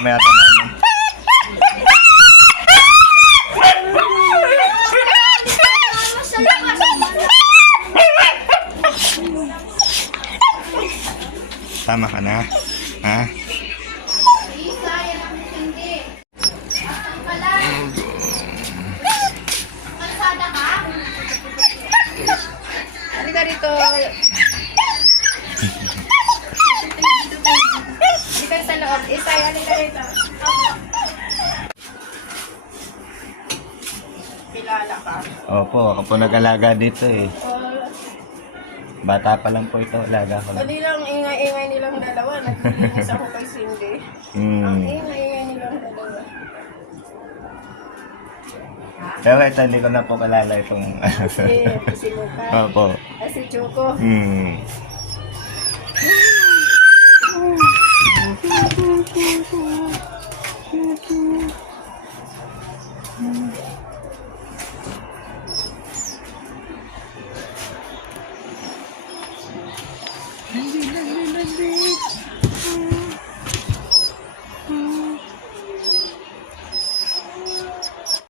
mamaya ito namin. Tama ka na? Ha? Halika rito. Halika sa loob. Isay, halika rito. Pilala ka. Opo, ako po nag-alaga dito eh. Bata pa lang po ito, alaga ko lang. Dali lang, ingay-ingay nilang dalawa. Naglinis ako kay Cindy. Ang ingay-ingay nilang dalawa. Pero ito, hindi ko na po kalala itong... Si Luka. Opo. Si Choco.